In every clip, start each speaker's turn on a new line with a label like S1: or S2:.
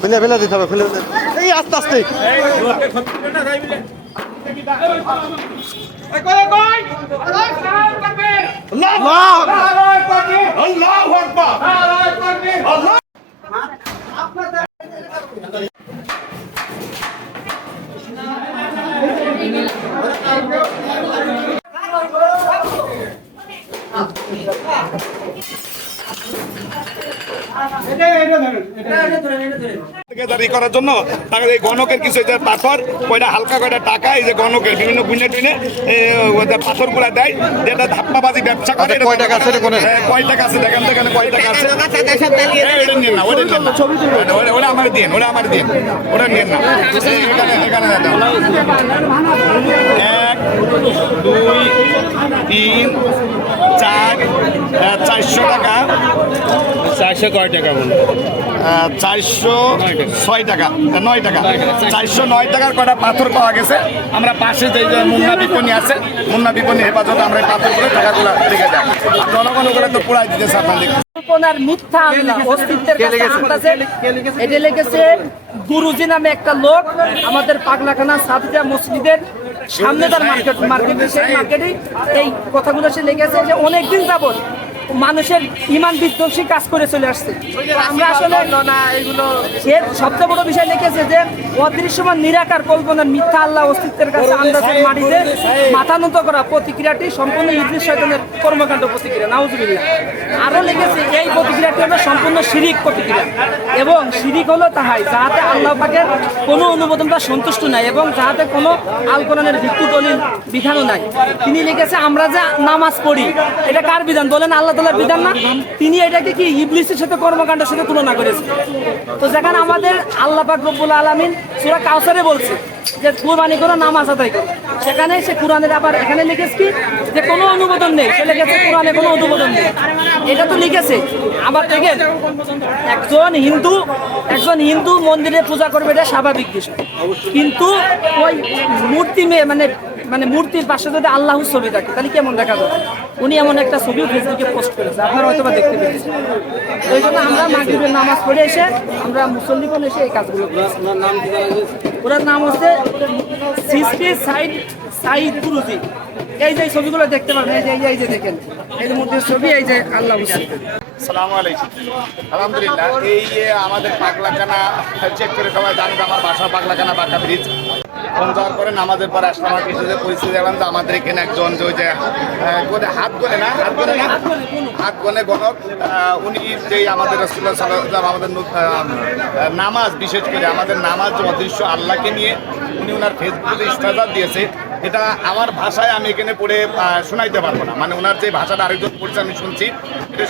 S1: ফেলে ফেলে দিতে হবে ফেলে দিতে এই আস্তে আস্তে
S2: করার জন্য তাকে এই গণকের কিছু যে পাথর কয়টা হালকা কয়টা টাকা এই যে গণকের বিভিন্ন গুনে টুনে পাথরগুলা দেয় যেটা ধাপ্পাবাজি ব্যবসা করে
S1: আচ্ছা, কয় টাকা আছে
S2: কয় টাকা আছে দেখেন দেখেন কয় টাকা আছে। ওটা না ওটা না। আমার দিন ওটা আমার দিন ওটা না। এখানে এখানে এক দুই তিন চার চারশো টাকা।
S3: চারশো কয় টাকা বলুন?
S2: চারশো ছয় টাকা নয় টাকা। চারশো নয় টাকার কটা পাথর পাওয়া গেছে। আমরা পাশে যে মুন্না বিপণী আছে মুন্না বিপণী হেফাজতে আমরা পাথরগুলো টাকাগুলো রেখে দেয় জনগণ ওগুলো তো পুরাই দিতেছে আপনাদের।
S4: কল্পনার মিথ্যা অস্তিত্বের কাছে এটা লিখেছে গুরুজি নামে একটা লোক আমাদের পাগলাখানা সাদিয়া মসজিদের সামনে তার মার্কেট মার্কেট সেই মার্কেটে এই কথাগুলো সে লিখেছে যে অনেকদিন যাবত মানুষের ইমান বিধ্বংসী কাজ করে চলে আসছে। আমরা আসলে সবচেয়ে বড় বিষয় লিখেছে যে অদৃশ্যমান নিরাকার কল্পনার মিথ্যা আল্লাহ অস্তিত্বের কাছে আন্দাজের মাটিতে মাথা নত করা প্রতিক্রিয়াটি সম্পূর্ণ ইবলিশ শয়তানের কর্মকাণ্ড প্রতিক্রিয়া। নাউজুবিল্লাহ। আরও লিখেছে এই প্রতিক্রিয়াটি হলো সম্পূর্ণ শিরিক প্রতিক্রিয়া। এবং শিরিক হলো তাহাই যাহাতে আল্লাহ পাকের কোনো অনুমোদন বা সন্তুষ্ট নাই এবং যাহাতে কোনো আল কোরআনের ভিত্তি দলিল বিধানও নাই। তিনি লিখেছে আমরা যে নামাজ পড়ি এটা কার বিধান? বলেন আল্লাহ তালার বিধান না? তিনি এটাকে কি ইবলিসের সাথে কর্মকাণ্ডের সাথে তুলনা করেছে? তো যেখানে আমাদের আল্লাহ পাক রব্বুল আলমিন সুরা কাউসারে বলছে যে কুরবানি করো, নামাজ আদায় করো। সেখানে সে কোরআনের আবার এখানে লিখেছে কি? যে কোনো অনুমোদন নেই। সে লিখেছে কোরআনে কোনো অনুমোদন নেই। এটা তো লিখেছে। আবার দেখেন, একজন হিন্দু একজন হিন্দু মন্দিরে পূজা করবে, এটা স্বাভাবিক বিষয়। কিন্তু ওই মূর্তি মেয়ে মানে মানে মূর্তির পাশে যদি আল্লাহর ছবি থাকে তাহলে কেমন দেখা যাবে? উনি এমন একটা ছবি ফেসবুকে পোস্ট করেছে আপনারা হয়তো বা দেখতে পেরেছেন তো এই জন্য আমরা মাগরিবের নামাজ পড়ে এসে আমরা মুসল্লিগণ এসে এই কাজগুলো ওনার নাম হচ্ছে সিসকে সাইড সাইদ গুরুজি এই যে ছবিগুলো দেখতে পাবেন এই যে এই যে- যে দেখেন এই যে মূর্তির ছবি এই যে আল্লাহ হুসেন।
S2: সালামু আলাইকুম। আলহামদুলিল্লাহ এই যে আমাদের পাগলাখানা চেক করে সবাই জানেন যে আমার বাসা পাগলাখানা বাঁকা ব্রিজ ফোন যাওয়ার পরে নামাজের পরে আসলাম, আর কিছু পরিস্থিতি দেখলাম যে আমাদের এখানে একজন যে ওই যে হাত গোনে না? হাত গোনে না? হাত গোনে গণক উনি যেই আমাদের আমাদের নামাজ বিশেষ করে আমাদের নামাজ অদৃশ্য আল্লাহকে নিয়ে উনি ওনার ফেসবুকে স্ট্যাটাস দিয়েছে, এটা আমার ভাষায় আমি এখানে পড়ে শোনাইতে পারব না। মানে ওনার যে ভাষাটা আরেকজন পড়ছে, আমি শুনছি।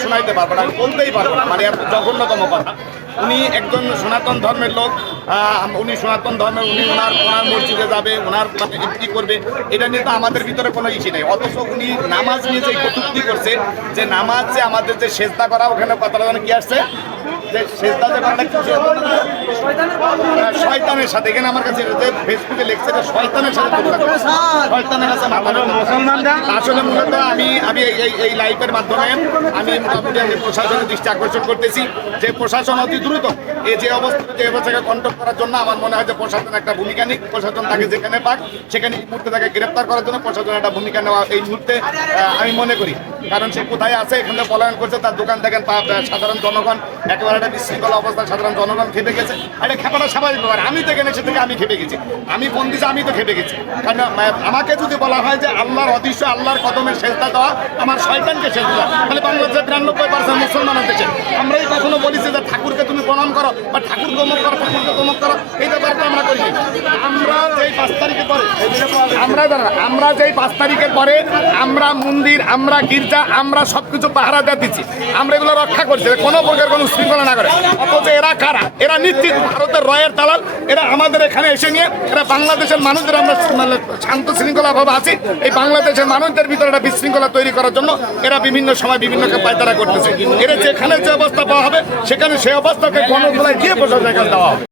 S2: শোনাইতে পারব না, বলতেই পারব না মানে জঘন্যতম কথা। উনি একজন সনাতন ধর্মের লোক উনি সনাতন ধর্মের, উনি ওনার ওনার মসজিদে যাবে, ওনার মানে কি করবে, এটা নিয়ে তো আমাদের ভিতরে কোনো ইস্যু নেই। অথচ উনি নামাজ নিয়ে যে কটুক্তি করছে, যে নামাজ যে আমাদের যে সেজদা করা, ওখানে যেন কি আসছে? যে সেজদা যে করাটা শয়তানের সাথে। এখানে আমার কাছে ফেসবুকে লিখছে যে শয়তানের সাথে। শয়তানের কাছে মুসলমানরা? আসলে মূলত আমি আমি এই- লাইভের মাধ্যমে আমি মোটামুটি আমি প্রশাসনের দৃষ্টি আকর্ষণ করতেছি যে প্রশাসন অতি দ্রুত এই যে অবস্থা যে অবস্থাকে কন্ট্রোল করার জন্য আমার মনে হয় যে প্রশাসন একটা ভূমিকা নিক। প্রশাসন তাকে যেখানে পাক সেখানে এই মুহূর্তে তাকে গ্রেপ্তার করার জন্য প্রশাসন একটা ভূমিকা নেওয়া এই মুহূর্তে আমি মনে করি। কারণ সে কোথায় আছে এখানে পলায়ন করছে তার দোকান দেখেন সাধারণ জনগণ একেবারে একটা বিশৃঙ্খলা অবস্থা সাধারণ জনগণ খেতে গেছে। এটা খেপাটা স্বাভাবিক ব্যাপার আমি তো এখানে থেকে আমি খেপে গেছি। আমি কোন দিছি আমি তো খেপে গেছি। কারণ আমাকে যদি বলা হয় যে আল্লাহর অদৃশ্য, আল্লাহর কদমের সেজদা দেওয়া আমার শয়তানকে দেওয়া, তাহলে বাংলাদেশের তিরানব্বই পার্সেন্ট মুসলমানের দেশে আমরাই কখনো বলেছি যে ঠাকুরকে তুমি প্রণাম করো বা ঠাকুর গমক করো, ঠাকুরকে গমক করো, এই ব্যাপারটা আমরা করি। আমরা যে পাঁচ তারিখের পরে আমরা আমরা যেই পাঁচ তারিখের পরে আমরা মন্দির, আমরা গির্জা, আমরা সবকিছু পাহারা দিয়ে দিচ্ছি। আমরা এগুলো রক্ষা করছি। কোনো প্রকার কোনো শৃঙ্খলা না করে। অথচ এরা কারা? এরা নিশ্চিত ভারতের রয়ের দালাল। এরা আমাদের এখানে এসে নিয়ে এরা বাংলাদেশের মানুষদের আমরা মানে শান্ত শৃঙ্খলা ভাবে আছি। এই বাংলাদেশের মানুষদের ভিতরে একটা বিশৃঙ্খলা তৈরি করার জন্য এরা বিভিন্ন সময় বিভিন্ন পায়তারা করতেছে। এরা যেখানে যে অবস্থা পাওয়া হবে, সেখানে সেই অবস্থাকে গণগুলায় দিয়ে প্রশাসনের কাছে দেওয়া হবে।